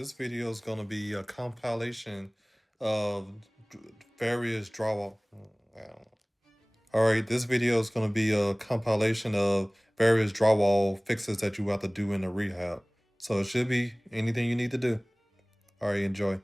this video is going to be a compilation of various drywall. All right, this video is going to be a compilation of various drywall fixes that you have to do in a rehab. So it should be anything you need to do. All right, enjoy.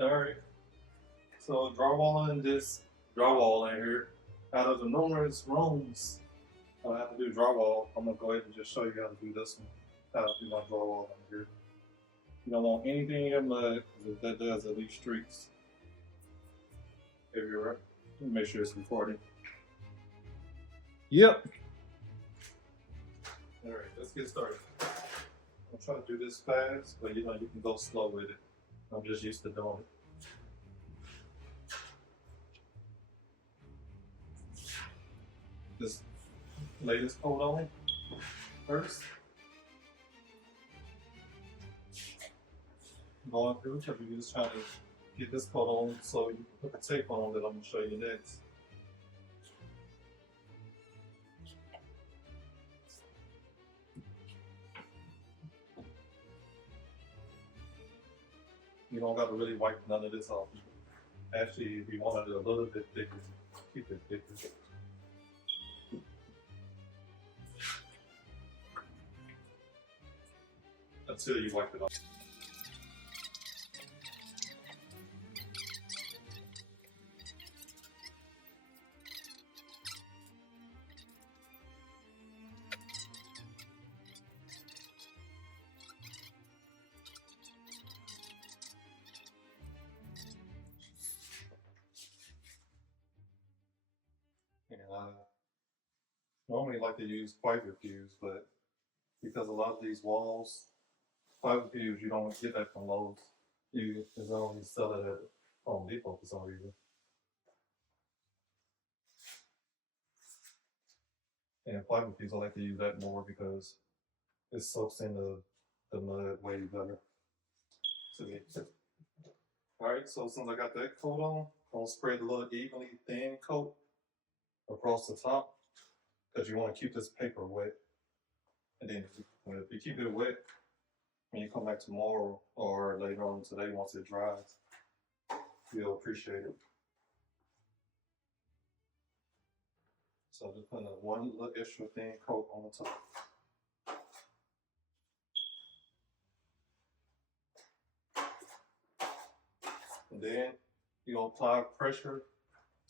All right, so drywalling this drywall in here. Out of the numerous rooms I have to do drywall, I'm gonna go ahead and just show you how to do this one. How to do my drywall in here. You don't want anything in your mud that does at least streaks. If you're right, make sure it's recording. Yep. All right, let's get started. I'm trying to do this fast, but you can go slow with it. I'm just used to doing it. Just lay this coat on first. Going through, because you're just trying to get this coat on so you can put the tape on that I'm going to show you next. You don't got to really wipe none of this off. Actually, if you want to do a little bit thicker, keep it thicker. Until you wipe it off. And I normally like to use fiber fuse, but because a lot of these walls, fiber fuse, you don't get that from Lowe's. You can only sell it at Home Depot for some reason. And fiber fuse, I like to use that more because it soaks in the mud way better to me. Alright, so since I got that coat on, I'm gonna spread a little evenly thin coat across the top because you want to keep this paper wet. And then if you keep it wet, when you come back tomorrow or later on today once it dries, you'll appreciate it. So just put one little extra thin coat on the top. And then you're gonna apply pressure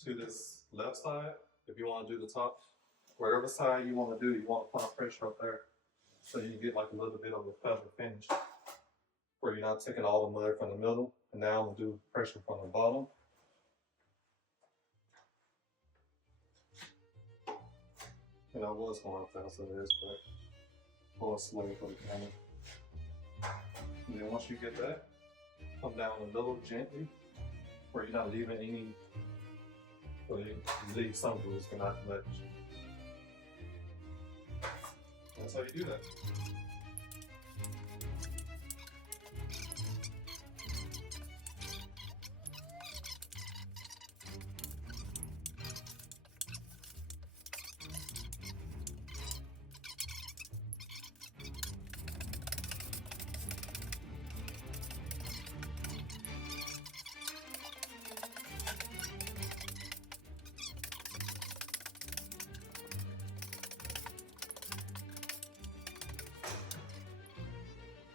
to this left side. If you want to do the top, wherever side you want to do, you want to apply pressure up there so you get like a little bit of a feather finish where you're not taking all the mud from the middle. And now I'm gonna do pressure from the bottom. And I was going fast as it is, but go slow for the camera. And then once you get that, come down the middle gently, where you're not leaving any, so you leave some grooves, but not much. That's how you do that.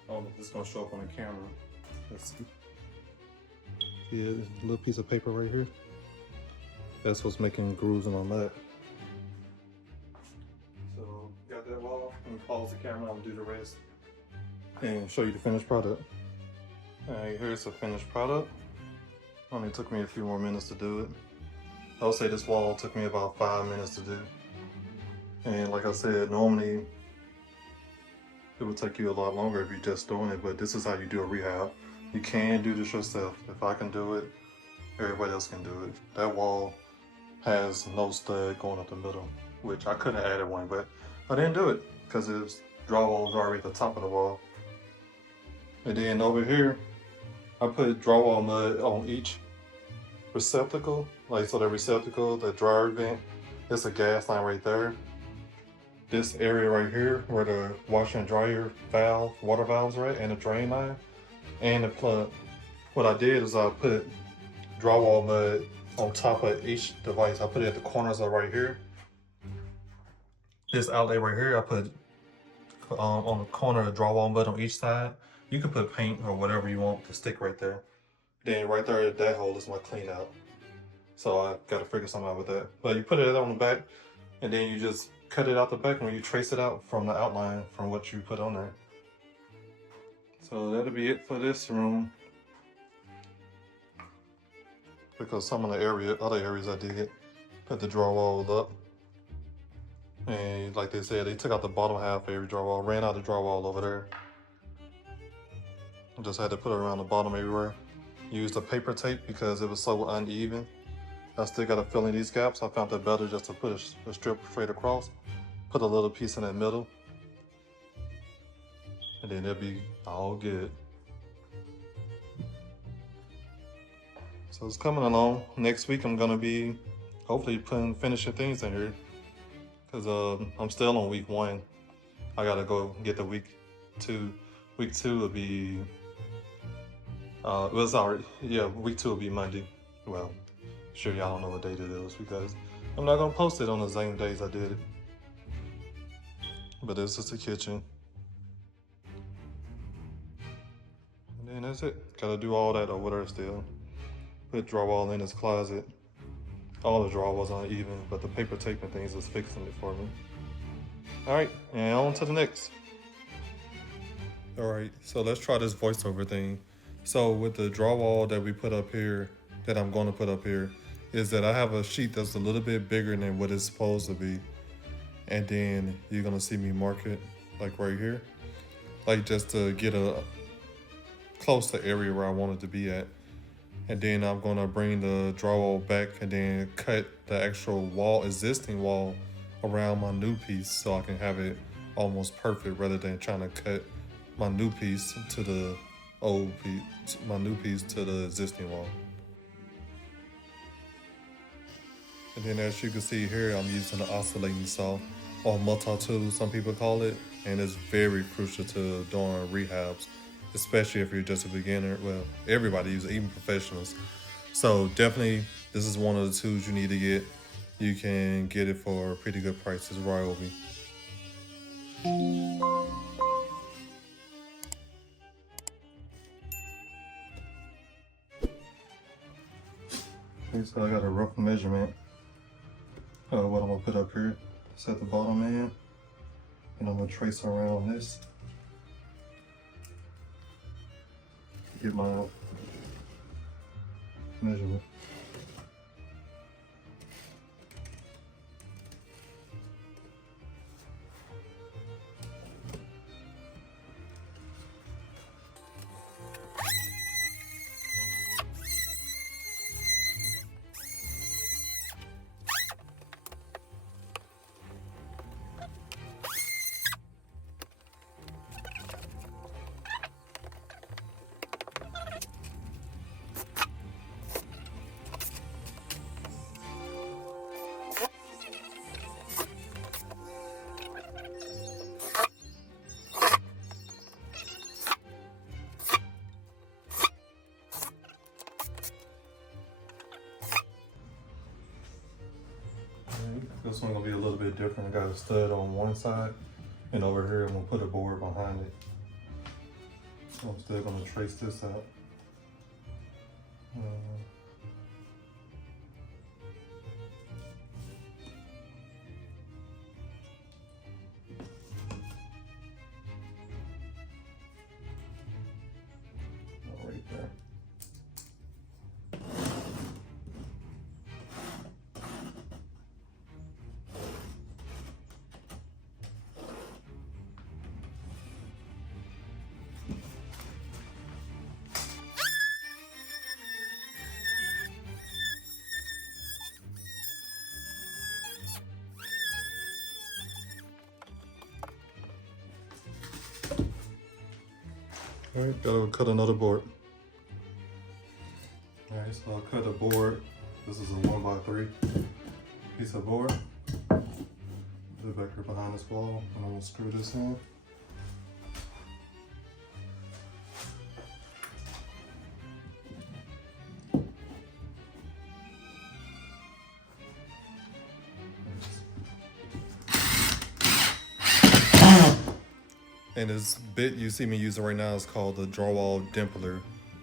I don't know if this is going to show up on the camera. Let's see. Yeah, a little piece of paper right here. That's what's making grooves in my mud. So, got that wall. Let me pause the camera. I'm going to do the rest and show you the finished product. Alright, here's the finished product. Only took me a few more minutes to do it. I would say this wall took me about 5 minutes to do. And like I said, normally It would take you a lot longer if you're just doing it, but this is how you do a rehab. You can do this yourself. If I can do it, everybody else can do it. That wall has no stud going up the middle, which I couldn't have added one, but I didn't do it because drywall was already at the top of the wall. And then over here, I put drywall mud on each receptacle. Like, so the receptacle, the dryer vent, there's a gas line right there. This area right here where the washer and dryer valve, water valves are at, and the drain line, and the plug. What I did is I put drywall mud on top of each device. I put it at the corners of right here. This outlet right here, I put on the corner of drywall mud on each side. You can put paint or whatever you want to stick right there. Then right there, that hole is my clean out. So I gotta figure something out with that. But you put it on the back, and then you just cut it out the back when you trace it out from the outline from what you put on there. So that'll be it for this room. Because some of the other areas I did put the drywall up. And like they said, they took out the bottom half of every drywall, ran out the drywall over there. I just had to put it around the bottom everywhere. Used a paper tape because it was so uneven. I still gotta fill in these gaps. I found it better just to put a strip straight across. Put a little piece in the middle. And then it'll be all good. So it's coming along. Next week I'm gonna be hopefully finishing things in here. Cause I'm still on week 1. I gotta go get the week 2. Week 2 will be, week 2 will be Monday. Well, sure y'all don't know what date it is because I'm not gonna post it on the same days I did it. But this is the kitchen. And then that's it. Gotta do all that over there still. Put drywall in this closet. All the drywall's uneven, but the paper tape and things is fixing it for me. All right, and on to the next. All right, so let's try this voiceover thing. So with the drywall that we put up here, that I'm gonna put up here, is that I have a sheet that's a little bit bigger than what it's supposed to be. And then you're gonna see me mark it like right here. Like just to get a close to area where I want it to be at. And then I'm gonna bring the drywall back and then cut the actual existing wall around my new piece so I can have it almost perfect rather than trying to cut my new piece to the existing wall. And then as you can see here, I'm using the oscillating saw, or multi-tool, some people call it, and it's very crucial to doing rehabs, especially if you're just a beginner. Well, everybody uses it, even professionals. So definitely, this is one of the tools you need to get. You can get it for a pretty good price. It's Ryobi. Okay, so I got a rough measurement of what I'm gonna put up here. Set the bottom in, and I'm gonna trace around this. Get my measurement. This one's gonna be a little bit different. I got a stud on one side, and over here I'm gonna put a board behind it. So I'm still gonna trace this out. Right there. Alright, gotta cut another board. Alright, so I'll cut a board. This is a 1x3 piece of board. Put it back here behind this wall, and I'm gonna screw this in. And this bit you see me using right now is called the Drywall Dimpler,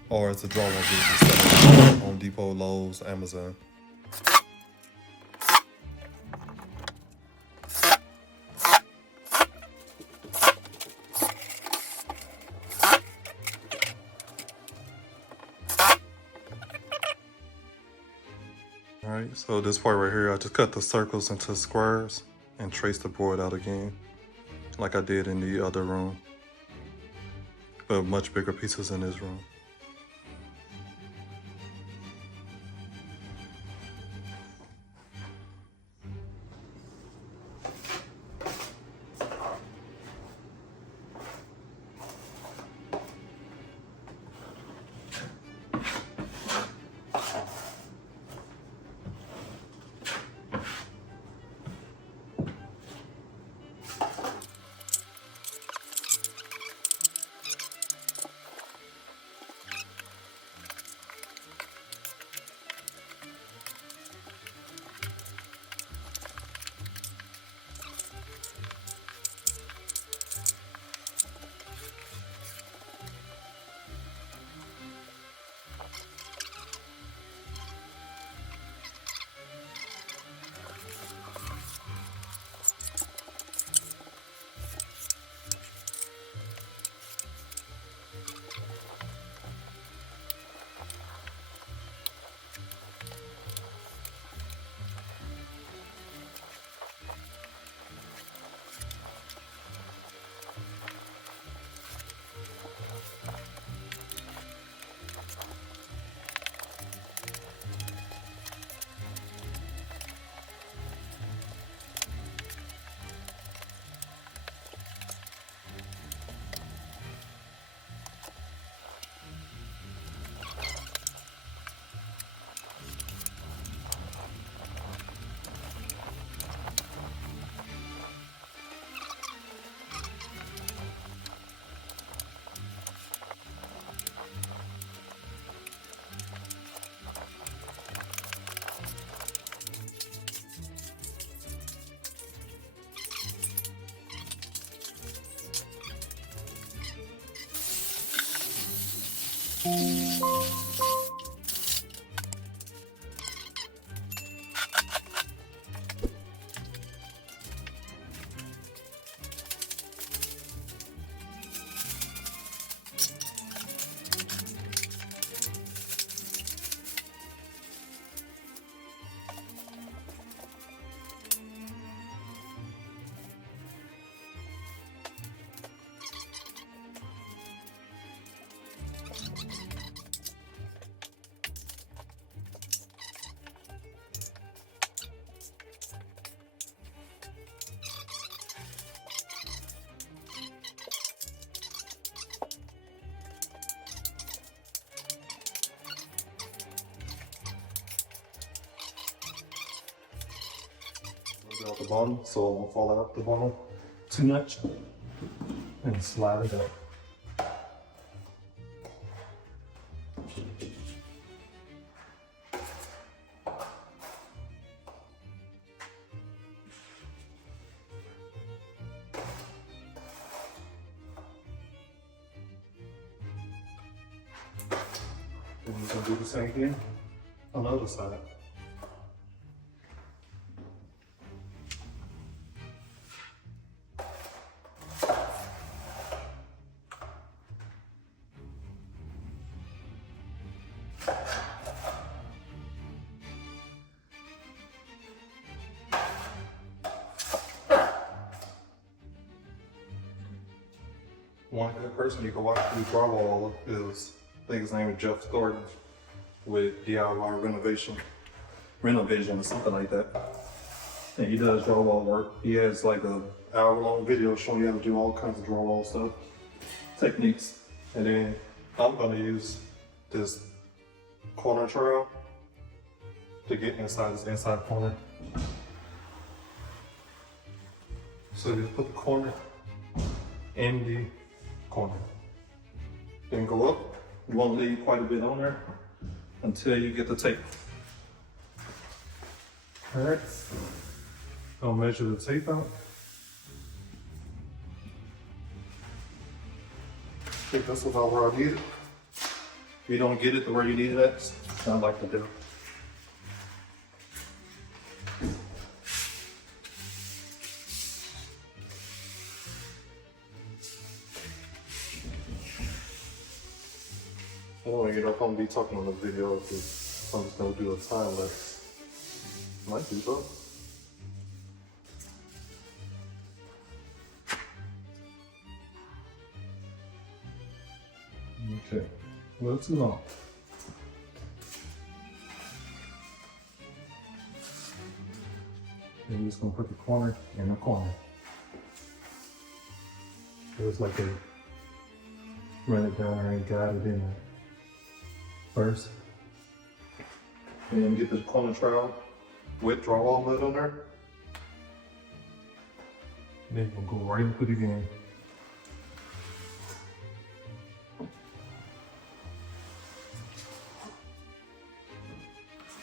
or it's a drywall bit. You sell it at Home Depot, Lowe's, Amazon. Alright, so this part right here, I just cut the circles into squares and trace the board out again, like I did in the other room, but much bigger pieces in this room. Out the bottom, so it won't fall out the bottom too much, and slide it up. And we're going to do the same thing on the other side. One good person you can watch do drywall is, I think his name is Jeff Thornton, with DIY renovation or something like that. And he does drywall work. He has like a hour-long video showing you how to do all kinds of drywall stuff, techniques. And then I'm gonna use this corner trowel to get inside this inside corner. So just put the corner in the corner. Then go up. You want to leave quite a bit on there until you get the tape. Alright. I'll measure the tape out. I think that's about where I need it. If you don't get it to where you need it at, it's not like to do. Well, you know, if I'm gonna be talking on the video, because I'm just gonna do a time lapse. Might do so. Okay, a little too long. And you're just gonna put the corner in the corner. It was like a run it down and guide it in there first. And then get the corner trowel with drywall mud on there. And then you'll go right and put it in.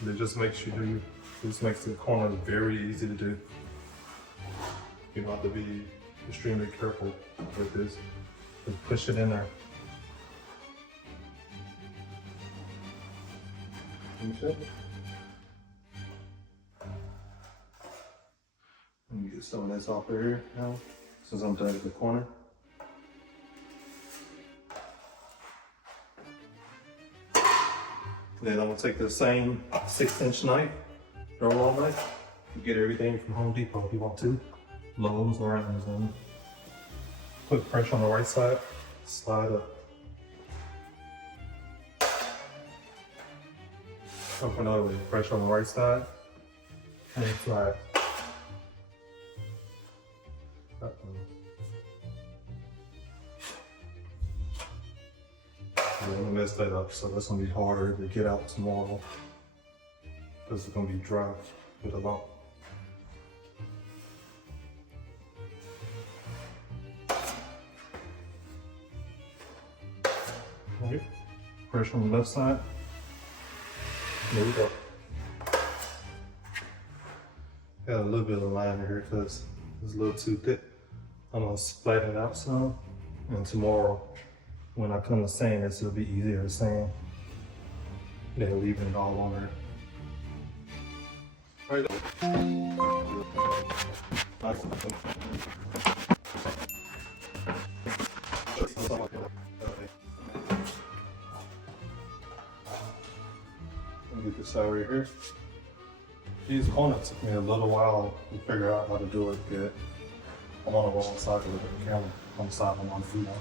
It just makes the corner very easy to do. You don't have to be extremely careful with this. Just push it in there. Okay. Let me get some of this off of here now, since I'm done with the corner. Then I'm gonna take the same 6-inch knife, drywall knife. You get everything from Home Depot if you want to, Lowe's or Amazon. Put pressure on the right side, slide up. Up another way, pressure on the right side, and slide. I'm gonna mess that up, so that's gonna be harder to get out tomorrow because it's gonna be dry with a lump. Right. Pressure on the left side. There we go. Got a little bit of line here because it's a little too thick. I'm gonna splat it out some, and tomorrow when I come to sand this, it'll be easier to sand than leaving it all on there. Right. Let me get this out right here. These corners took me a little while to figure out how to do it good. I'm on the wrong side of the camera. On the side I'm on the feet on.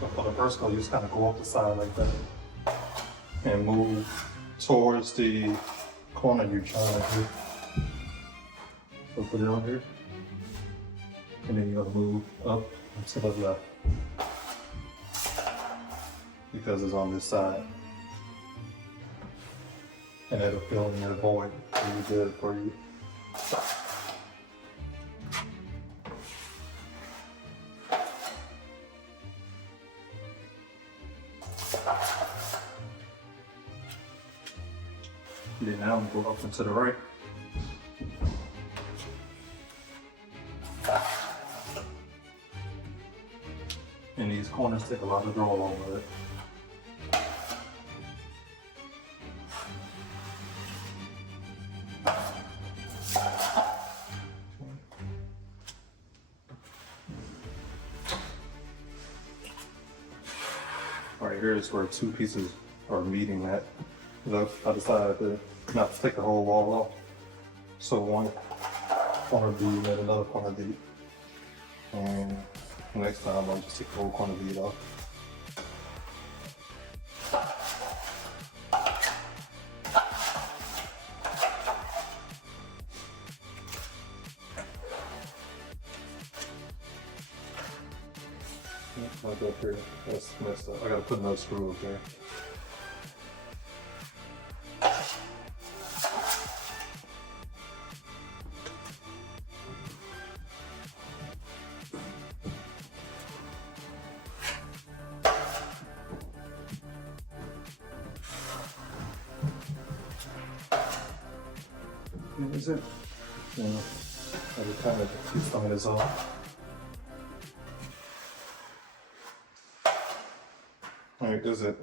But for the first go, you just kind of go up the side like that and move towards the corner you're trying to do. So put it on here, and then you're gonna move up to the left because it's on this side, and it'll fill in that void really good for you. Then now I'm going to go up and to the right. And these corners take a lot of drywall with it. Alright, here is where two pieces are meeting at. I decided to not take the whole wall off. So one corner bead and another corner bead. And next time I'll just take the whole corner bead off. I'll go up here. That's messed up. I gotta put another screw up there. Is it? Yeah. I just kind of keep throwing this off. Alright, that's it.